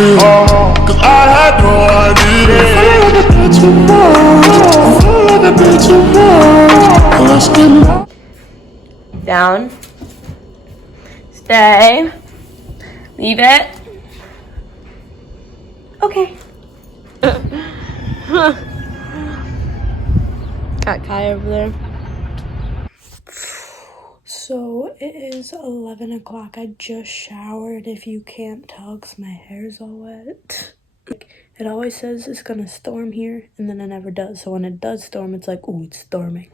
Cause I had no idea. I feel like a bit too much. I feel like a bit too much. Let's get Down. Stay. Leave it. Okay. Got Kai over there. So it is 11 o'clock. I just showered, if you can't tell, because my hair's all wet. It always says it's gonna storm here, and then it never does. So when it does storm, it's like, ooh, it's storming.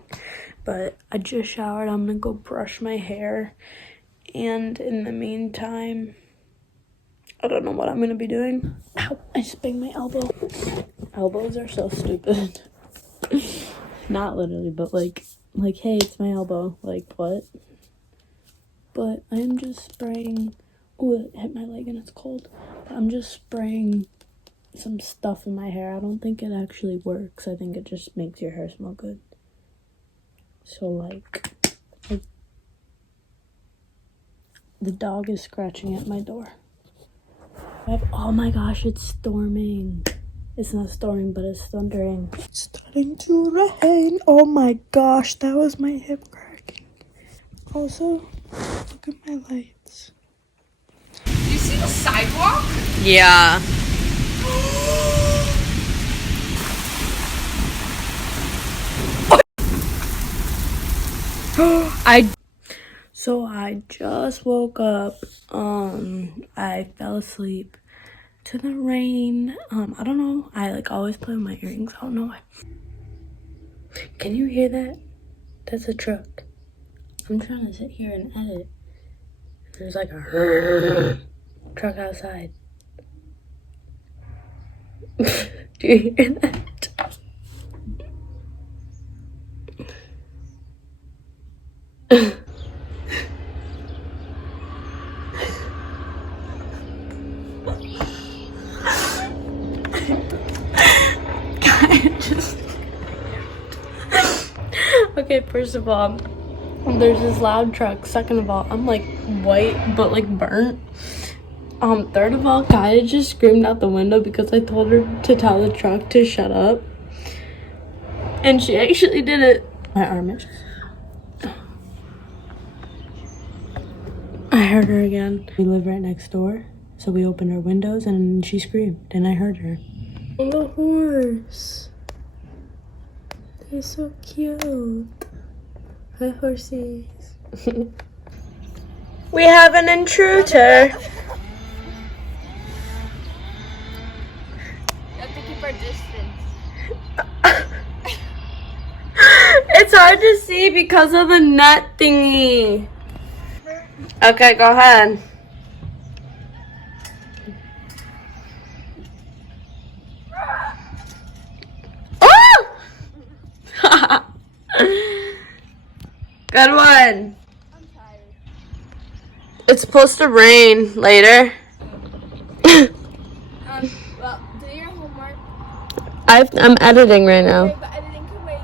But I just showered. I'm gonna go brush my hair. And in the meantime, I don't know what I'm gonna be doing. Ow, I just banged my elbow. Elbows are so stupid. Not literally, but like, hey, it's my elbow. Like, what? But I'm just spraying. Oh, it hit my leg and it's cold. But I'm just spraying some stuff in my hair. I don't think it actually works. I think it just makes your hair smell good. So, like the dog is scratching at my door. Oh my gosh, it's storming. It's not storming, but it's thundering. It's starting to rain. Oh my gosh, that was my hip cracking. Also, look at my lights. Do you see the sidewalk? Yeah. So I just woke up. I fell asleep to the rain. I don't know. I like always play with my earrings. I don't know why. Can you hear that? That's a truck. I'm trying to sit here and edit. There's like a truck outside. Do you hear that? Okay, first of all, there's this loud truck. Second of all, I'm like white but like burnt. Third of all, Kaya just screamed out the window because I told her to tell the truck to shut up. And she actually did it. My arm itches. I heard her again. We live right next door, so we opened our windows and she screamed and I heard her. Oh, the horse. They're so cute. Hi, horsies. We have an intruder. You have to keep our distance. It's hard to see because of the net thingy. Okay, go ahead. Oh! Good one. I'm tired. It's supposed to rain later. Well, do your homework. I'm editing right now. Okay, but editing can wait.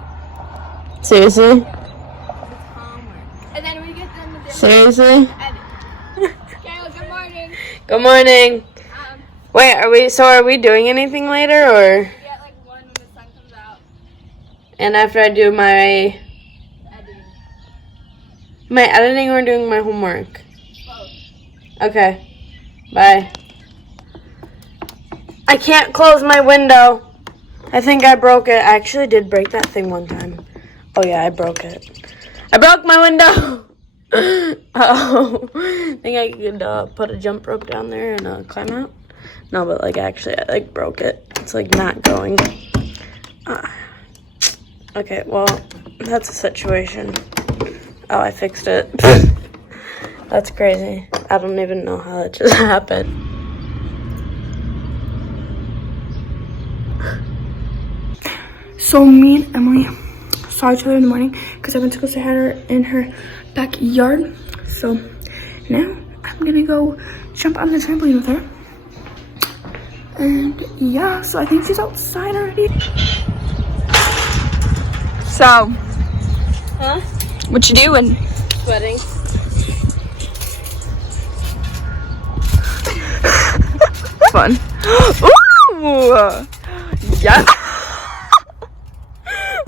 Seriously? It's homework. And then we get done with this. Seriously? Edit. Okay, well, good morning. Good morning. Wait, are we doing anything later or? We get like 1 when the sun comes out. And after I do my editing or doing my homework? Both. Okay. Bye. I can't close my window. I think I broke it. I actually did break that thing one time. Oh yeah, I broke it. I broke my window. Oh, I think I could put a jump rope down there and climb out. No, but like actually I like broke it. It's like not going. Okay, well, that's a situation. Oh, I fixed it. That's crazy. I don't even know how that just happened. So me and Emily saw each other in the morning because I went to go say hi to her in her backyard. So now I'm gonna go jump on the trampoline with her. And yeah, so I think she's outside already. So, huh? What you doing? Sweating. Fun. Ooh! Yeah.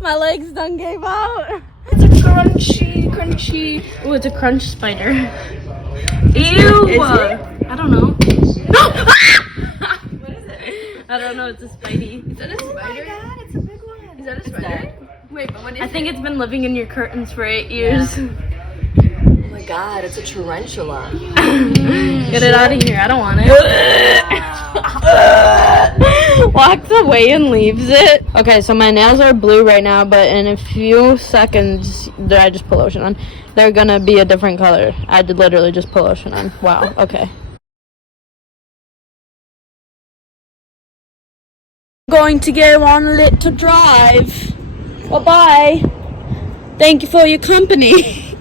My legs done gave out. It's a crunchy. Ooh, it's a crunch spider. Ew! Is it? I don't know. What is it? I don't know. It's a spidey. Is that a spider? Oh my god, it's a big one. Is that a spider? Wait, but what is I think it's been living in your curtains for 8 years. Oh my god, it's a tarantula. Get it out of here. I don't want it. Walks away and leaves it. Okay, so my nails are blue right now, but in a few seconds, I just put lotion on. They're gonna be a different color. I did literally just put lotion on. Wow, okay. Going to go on lit to drive. Bye-bye. Thank you for your company.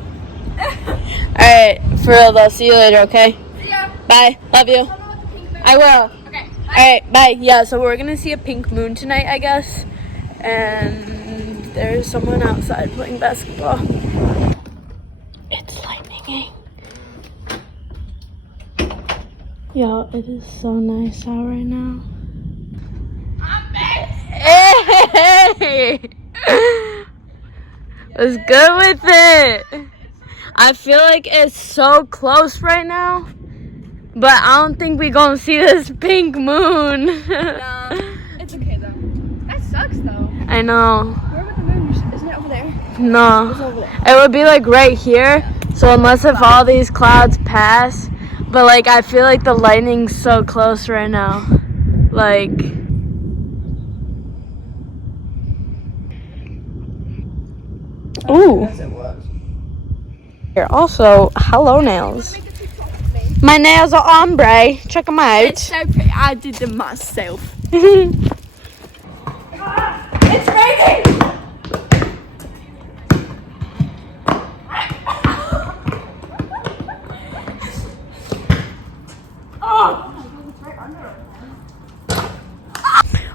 Alright, for real though, see you later, okay? See ya. Bye, love you. I will. Okay. Alright, bye. Yeah, so we're gonna see a pink moon tonight, I guess. And there's someone outside playing basketball. It's lightninging. Yo, it is so nice out right now. Hey! Let's go with it. I feel like it's so close right now, but I don't think we gonna see this pink moon. Nah, it's okay though. That sucks though. I know. Where would the moon? Isn't it over there? No. It's over there. It would be like right here. So unless if all these clouds pass, but like I feel like the lightning's so close right now. Like. Ooh. Here, also, hello nails. My nails are ombre. Check them out. It's so pretty. I did them myself. It's raining.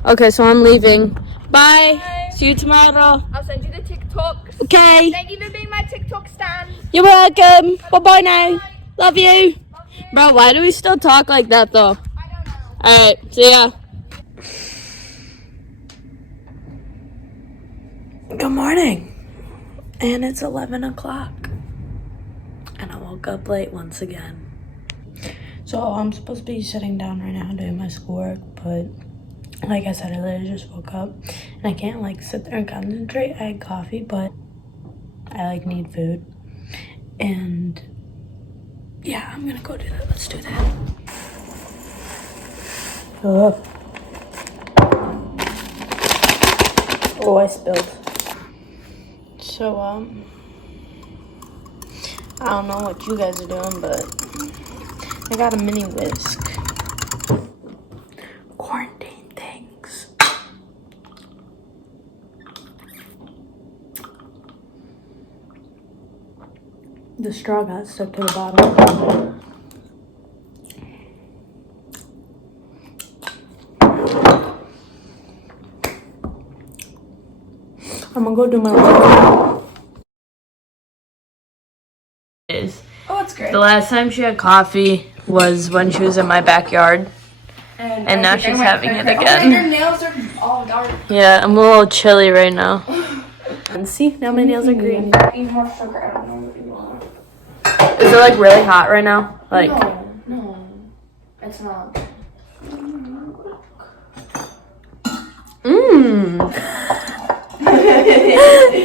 Okay, so I'm leaving. Bye. See you tomorrow. I'll send you the TikToks. Okay. Thank you for being my TikTok stan. You're welcome. Bye-bye now. Love you. Bro, why do we still talk like that, though? I don't know. Alright, see ya. Good morning. And it's 11 o'clock. And I woke up late once again. So I'm supposed to be sitting down right now doing my schoolwork, but like I said, I literally just woke up and I can't like sit there and concentrate. I had coffee, but I like need food. And yeah, I'm gonna go do that. Let's do that. Oh, I spilled. So, I don't know what you guys are doing, but I got a mini whisk. Quarantine things. The straw got stuck to the bottom. I'm gonna go do my work. Oh, it's great. The last time she had coffee was when she was in my backyard. And now she's having it again. Your nails are all dark. Yeah, I'm a little chilly right now. And see, now my nails are green. Eat more sugar. I don't know what you want. Is it like really hot right now? Like, No, it's not.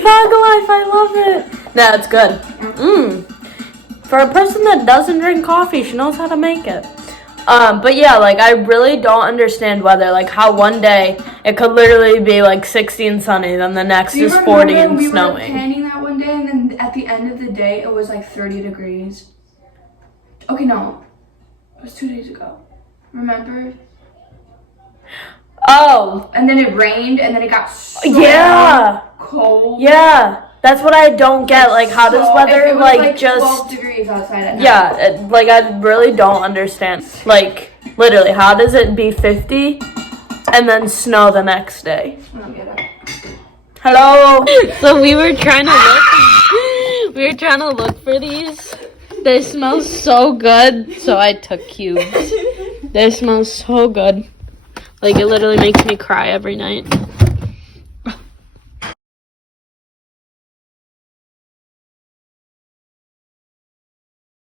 Fog life, I love it. No, it's good. For a person that doesn't drink coffee, she knows how to make it. But yeah, like I really don't understand weather. Like how one day it could literally be like 60 and sunny, then the next is 40 and we snowing. were planning that one day, and then at the end of the day, it was like 30 degrees. Okay, no, it was 2 days ago. Remember? Oh, And then it rained, and then it got so cold. Yeah, that's what I don't get. Like, how does weather it was like just 12 degrees outside at night. Yeah, like I really don't understand. Like, literally, how does it be 50 and then snow the next day? I don't get it. Hello. So we were trying to look for these. They smell so good, so I took cubes. They smell so good. Like, it literally makes me cry every night.